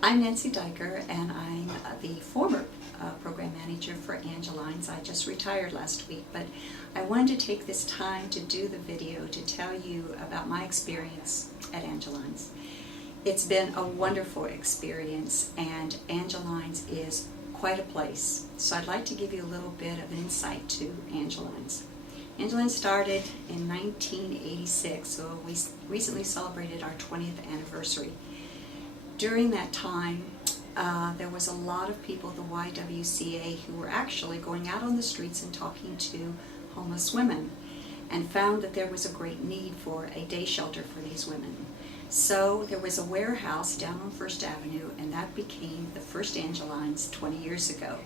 I'm Nancy Diker, and I'm the former program manager for Angelines. I just retired last week, but I wanted to take this time to do the video to tell you about my experience at Angelines. It's been a wonderful experience, and Angelines is quite a place. So I'd like to give you a little bit of insight to Angelines. Angelines started in 1986, so we recently celebrated our 20th anniversary. During that time, there was a lot of people at the YWCA who were actually going out on the streets and talking to homeless women, and found that there was a great need for a day shelter for these women. So there was a warehouse down on First Avenue, and that became the first Angelines 20 years ago.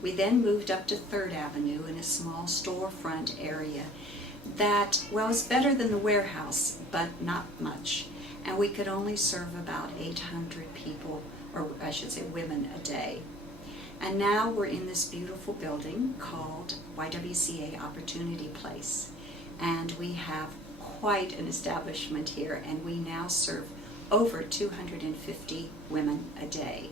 We then moved up to Third Avenue in a small storefront area that, well, was better than the warehouse, but not much. And we could only serve about 800 people, or I should say women, a day. And now we're in this beautiful building called YWCA Opportunity Place. And we have quite an establishment here, and we now serve over 250 women a day.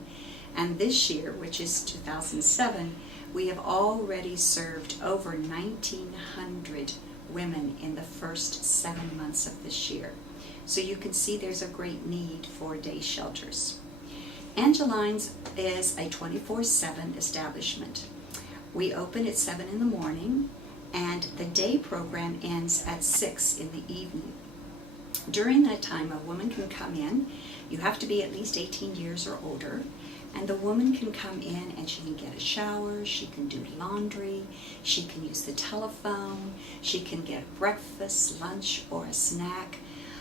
And this year, which is 2007, we have already served over 1,900 women in the first 7 months of this year. So you can see there's a great need for day shelters. Angelines is a 24/7 establishment. We open at 7 in the morning, and the day program ends at 6 in the evening. During that time, a woman can come in. You have to be at least 18 years or older, and the woman can come in and she can get a shower, she can do laundry, she can use the telephone, she can get breakfast, lunch, or a snack.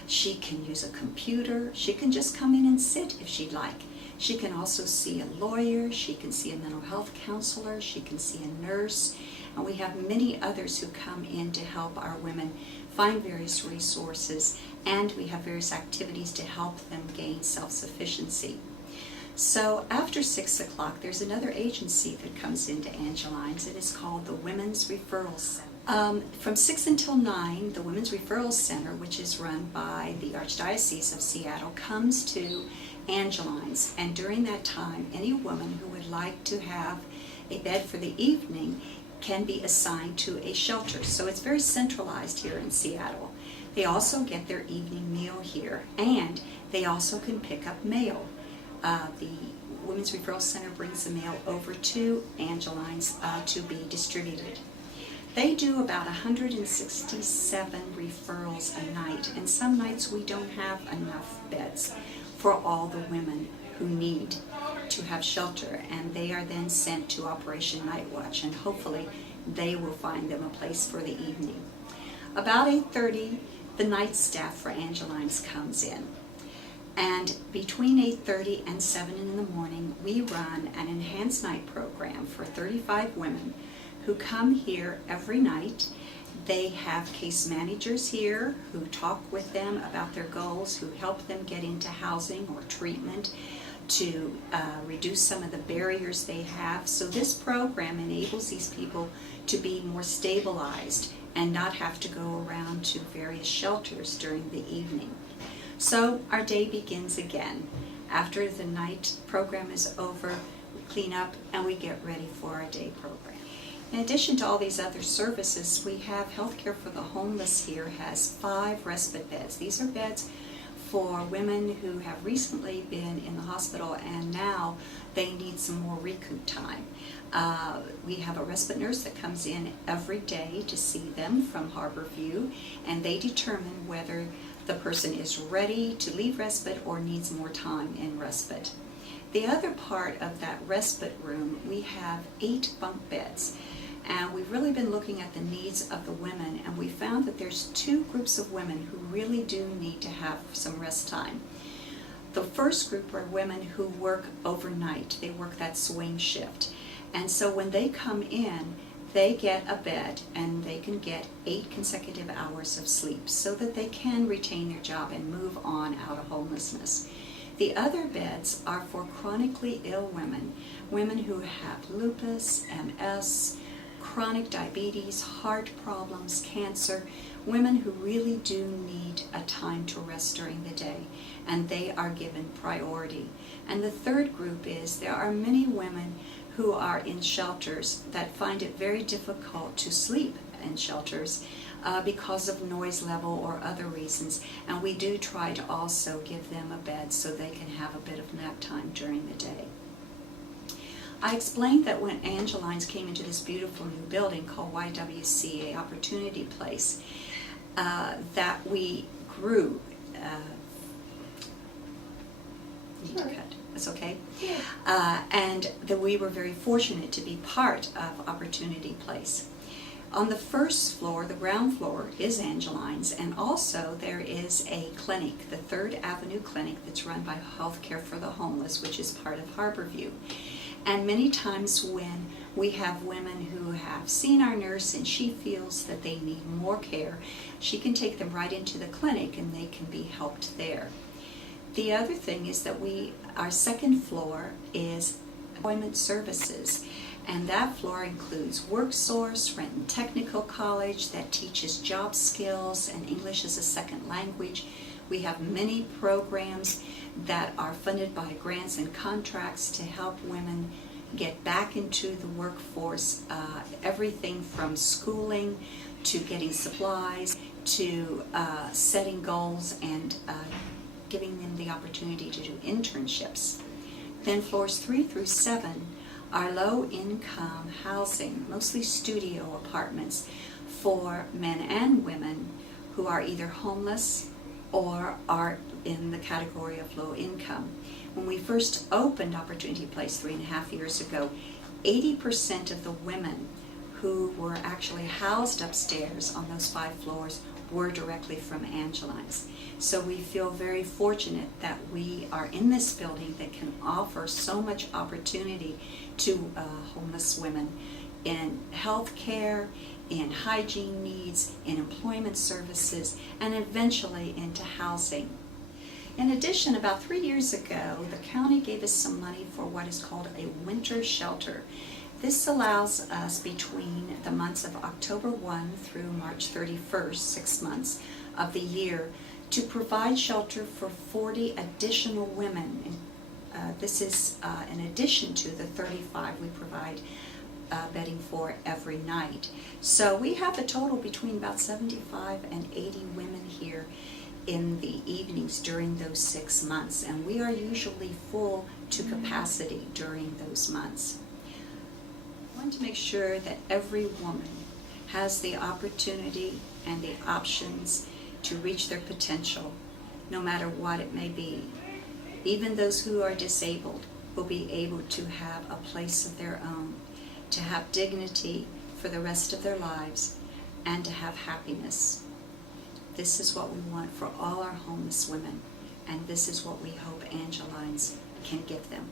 She can use a computer. She can just come in and sit if she'd like. She can also see a lawyer. She can see a mental health counselor. She can see a nurse. And we have many others who come in to help our women find various resources, and we have various activities to help them gain self-sufficiency. So after 6 o'clock, there's another agency that comes into Angelines. It is called the Women's Referral Center. From 6 until 9, the Women's Referral Center, which is run by the Archdiocese of Seattle, comes to Angelines. And during that time, any woman who would like to have a bed for the evening can be assigned to a shelter. So it's very centralized here in Seattle. They also get their evening meal here, and they also can pick up mail. The Women's Referral Center brings the mail over to Angelines to be distributed. They do about 167 referrals a night, and some nights we don't have enough beds for all the women who need to have shelter, and they are then sent to Operation Night Watch, and hopefully they will find them a place for the evening. About 8:30, the night staff for Angelines comes in. And between 8:30 and 7 in the morning, we run an enhanced night program for 35 women who come here every night. They have case managers here who talk with them about their goals, who help them get into housing or treatment to reduce some of the barriers they have. So this program enables these people to be more stabilized and not have to go around to various shelters during the evening. So our day begins again. After the night program is over, we clean up and we get ready for our day program. In addition to all these other services, we have Healthcare for the Homeless here has 5 respite beds. These are beds for women who have recently been in the hospital and now they need some more recoup time. We have a respite nurse that comes in every day to see them from Harborview, and they determine whether the person is ready to leave respite or needs more time in respite. The other part of that respite room, we have 8 bunk beds. And we've really been looking at the needs of the women, and we found that there's 2 groups of women who really do need to have some rest time. The first group are women who work overnight. They work that swing shift. And so when they come in, they get a bed and they can get 8 consecutive hours of sleep so that they can retain their job and move on out of homelessness. The other beds are for chronically ill women, women who have lupus, MS, chronic diabetes, heart problems, cancer. women who really do need a time to rest during the day, and they are given priority. And the third group is there are many women who are in shelters that find it very difficult to sleep in shelters because of noise level or other reasons, and we do try to also give them a bed so they can have a bit of nap time during the day. I explained that when Angelines came into this beautiful new building called YWCA Opportunity Place, that we grew. Need to cut. That's okay. And that we were very fortunate to be part of Opportunity Place. On the first floor, the ground floor, is Angelines, and also there is a clinic, the 3rd Avenue Clinic, that's run by Healthcare for the Homeless, which is part of Harborview. And many times when we have women who have seen our nurse and she feels that they need more care, she can take them right into the clinic and they can be helped there. The other thing is that our second floor is employment services, and that floor includes WorkSource, Renton Technical College that teaches job skills and English as a second language. We have many programs that are funded by grants and contracts to help women get back into the workforce, everything from schooling to getting supplies to setting goals and giving them the opportunity to do internships. Then floors 3 through 7 are low-income housing, mostly studio apartments for men and women who are either homeless or are in the category of low income. When we first opened Opportunity Place 3.5 years ago, 80% of the women who were actually housed upstairs on those 5 floors were directly from Angelines. So we feel very fortunate that we are in this building that can offer so much opportunity to homeless women in health care, in hygiene needs, in employment services, and eventually into housing. In addition, about 3 years ago, the county gave us some money for what is called a winter shelter. This allows us between the months of October 1 through March 31st, 6 months of the year, to provide shelter for 40 additional women. This is in addition to the 35 we provide bedding for every night. So we have a total between about 75 and 80 women here in the evenings during those 6 months, and we are usually full to capacity during those months. I want to make sure that every woman has the opportunity and the options to reach their potential, no matter what it may be. Even those who are disabled will be able to have a place of their own, to have dignity for the rest of their lives, and to have happiness. This is what we want for all our homeless women, and this is what we hope Angelines can give them.